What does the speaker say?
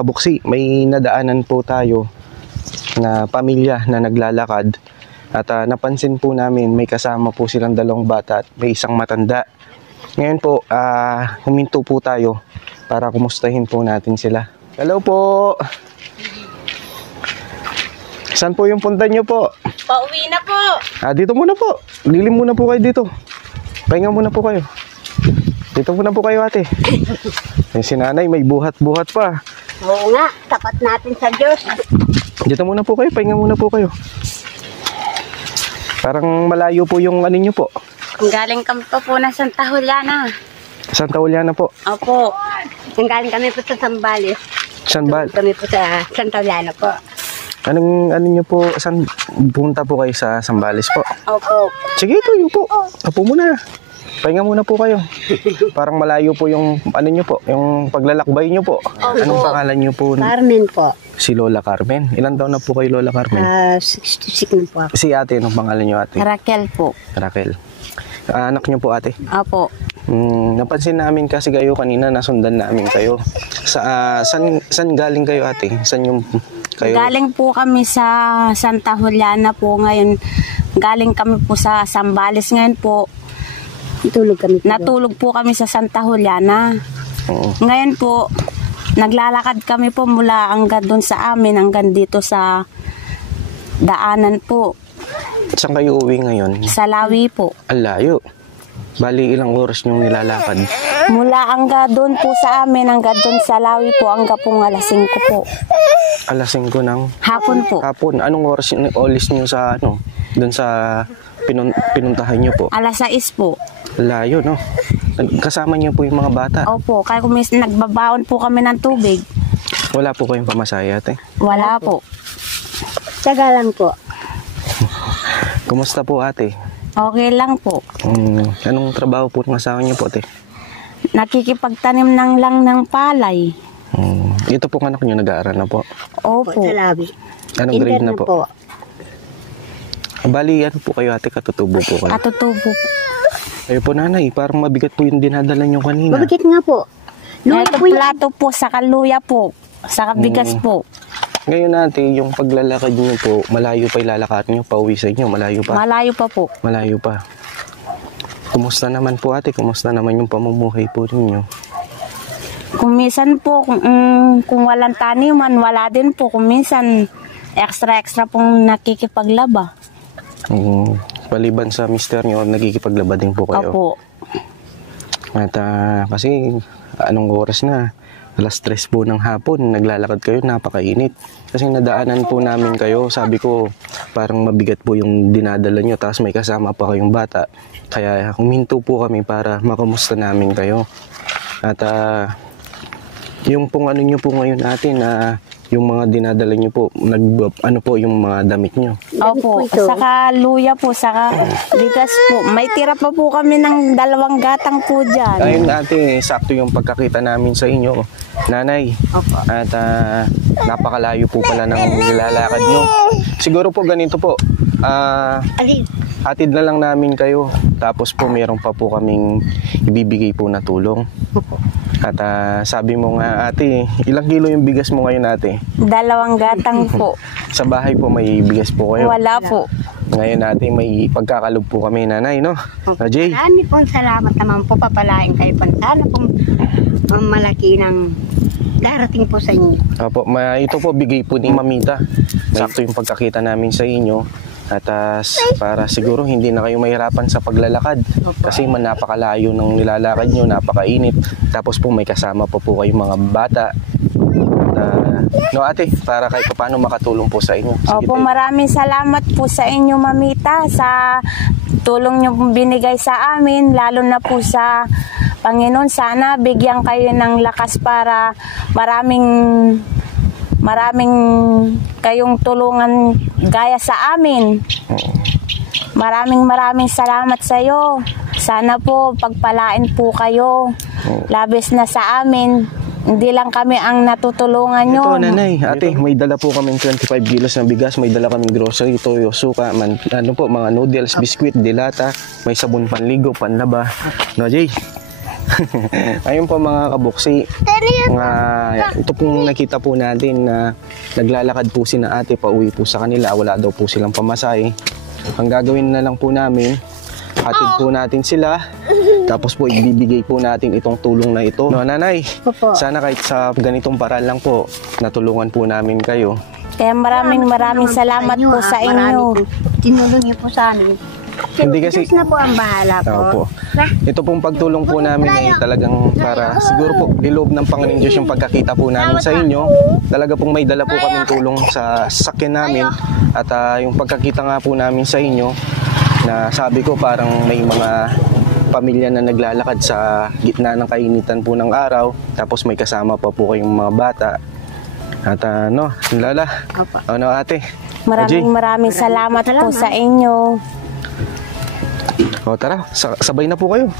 kabuksi, may nadaanan po tayo na pamilya na naglalakad at napansin po namin may kasama po silang dalawang bata at may isang matanda. Ngayon po, huminto po tayo para kumustahin po natin sila. Hello po! Saan po yung punta nyo po? Pauwi na po. Dito muna po. Lilim muna po kayo dito. Pahinga muna po kayo. Dito muna po kayo, ate. Si nanay may buhat-buhat pa. Oo nga, tapat natin sa Diyos. Dito muna po kayo, pahinga muna po kayo. Parang malayo po yung ano nyo po. Galing kami po na Santa Juliana. Santa Juliana po. Opo. Galing kami po sa Zambales. Saan ba? Kami po sa Santa Juliana po. Anong ano nyo po, saan punta po kayo sa Zambales po? Opo. Sige po, yun po. Apo muna. Pahinga muna po kayo. Parang malayo po yung ano nyo po, yung paglalakbay nyo po. Anong pangalan nyo po? Carmen po. Si Lola Carmen. Ilan taon na po kayo, Lola Carmen? 66 na po ako. Si ate, anong pangalan nyo, ate? Raquel po. Raquel. Anak nyo po, ate? Opo. Napansin namin kasi kayo kanina, nasundan namin kayo. Saan galing kayo, ate? Saan yung kayo? Galing po kami sa Santa Juliana po ngayon. Galing kami po sa Zambales ngayon po. Natulog po kami sa Santa Juliana. Oo. Ngayon po, naglalakad kami po mula hanggang doon sa amin, hanggang dito sa daanan po. Saan kayo uwi ngayon? Sa Lawi po. Ang layo. Bali, ilang oras nyo nilalakad? Mula hanggang doon po sa amin, hanggang doon sa Lawi po, hanggang po alas 5 po. Alas 5 ng Hapon po. hapon. Anong oras yung olis nyo sa ano? Doon sa pinuntahan nyo po? Alas 6 po. Layo, no? Kasama nyo po yung mga bata? Opo, kaya kung nagbabaon po kami ng tubig. Wala po kayong pamasaya, ate? Wala po. Tagalan po. Kumusta po, ate? Okay lang po. Anong trabaho po ng asawa niyo po, ate? Nakikipagtanim lang ng palay. Ito po anak niyo nag-aaral na po? Opo. Sa Labi. Anong grade na po? Bali, ano po kayo, ate? Katutubo po kayo? Katutubo. Kayo po, nanay, parang mabigat po yung dinadala niyo kanina. Mabigat nga po. Ito plato po, sa kaluya po, sa kabigas po. Ngayon, ate, yung paglalakad niyo po, malayo pa ilalakad niyo, pauwi sa inyo, malayo pa? Malayo pa po. Malayo pa. Kumusta naman po, ate? Kumusta naman yung pamumuhay po ninyo? Kung minsan po, kung walang taniman, wala din po. Kung minsan, extra pong nakikipaglaba. Paliban sa mister nyo, nagkikipaglaba din po kayo? Opo. At kasi, anong oras na? Alas 3 po ng hapon, naglalakad kayo, napakainit. Kasi nadaanan po namin kayo, sabi ko, parang mabigat po yung dinadala nyo, tapos may kasama pa kayong bata. Kaya huminto po kami para makamusta namin kayo. At yung pong ano nyo po ngayon natin, yung mga dinadala nyo po, ano po yung mga damit nyo? Opo, saka luya po, saka bigas po. May tira pa po kami ng 2 gatang po dyan. Ayun ate, sakto yung pagkakita namin sa inyo, nanay. Opo. At napakalayo po pala ng nilalakad nyo. Siguro po ganito po, hatid na lang namin kayo. Tapos po meron pa po kaming ibibigay po na tulong. At sabi mo nga, ate, ilang kilo yung bigas mo ngayon, ate? 2 gatang po. Sa bahay po may bigas po kayo? Wala po. Ngayon, ate, may pagkakalob po kami, nanay, no? Jay? Marami pong salamat naman po. Papalain kayo po. Sana pong malaki ng darating po sa inyo. Opo, ito po, bigay po ni Mamita. Sakto yung pagkakita namin sa inyo. At para siguro hindi na kayo mahirapan sa paglalakad. Kasi napakalayo ng nilalakad nyo, napakainit. Tapos po may kasama po kayong mga bata. No ate, para kahit paano makatulong po sa inyo. Sige, opo, maraming salamat po sa inyo, Mamita, sa tulong nyo binigay sa amin, lalo na po sa Panginoon. Sana bigyan kayo ng lakas para maraming kayong tulungan gaya sa amin. Maraming salamat sa iyo. Sana po pagpalain po kayo. Labis na sa amin. Hindi lang kami ang natutulungan nyo. Ito, nanay, ate, may dala po kami 25 kilos ng bigas, may dala kaming grocery, toyo, suka, mga noodles, biskwit, dilata, may sabon panligo, panlaba. No, Jay? Ayun po mga kabuksi, ito pong nakita po natin na naglalakad po si na ate pauwi po sa kanila. Wala daw po silang pamasahe. Ang gagawin na lang po namin, hatid po natin sila. Tapos po ibibigay po natin itong tulong na ito. No, nanay, Opo. sana kahit sa ganitong paraan lang po, natulungan po namin kayo. Kaya maraming salamat po sa inyo. Tinulong niyo po sa amin. Hindi kasi... Diyos na po ang bahala po. Opo. Ito pong pagtulong po namin ay talagang para siguro po liloob ng Panginoon Diyos yung pagkakita po namin sa inyo. Talaga pong may dala po kaming tulong sa sasakyan namin at yung pagkakita nga po namin sa inyo na sabi ko parang may mga pamilya na naglalakad sa gitna ng kainitan po ng araw tapos may kasama pa po kayong mga bata. At Lala, Opo. ate? Maraming salamat po sa inyo. O tara, sabay na po kayo.